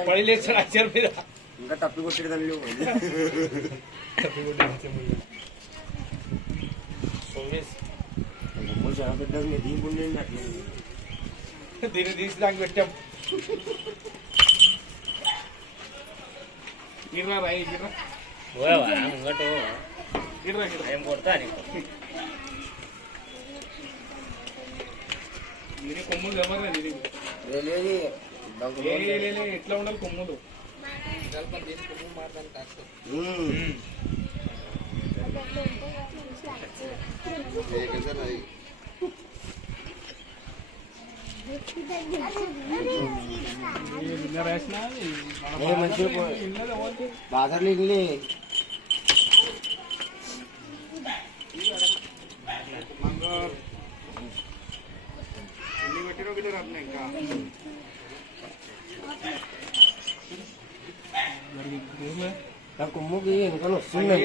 పడి లేచాడు అక్షరం మీద ఇంకా తప్పి కొట్టాడు తల్లి బొమ్మలు చాలా పెద్దది దీనికి అట్లా దీన్ని తీసి దానికి పెట్టాం గిర్రా రాయి గిర్రా ముంగటు గిర్రా గిర్రా ఏం కొడతా దీని కొమ్ములు ఎవరు ఎట్లా ఉండాలి కొమ్ములు బాధలు ఇల్లి ఇంకా కొమ్ముకి ఇంకా వస్తుంది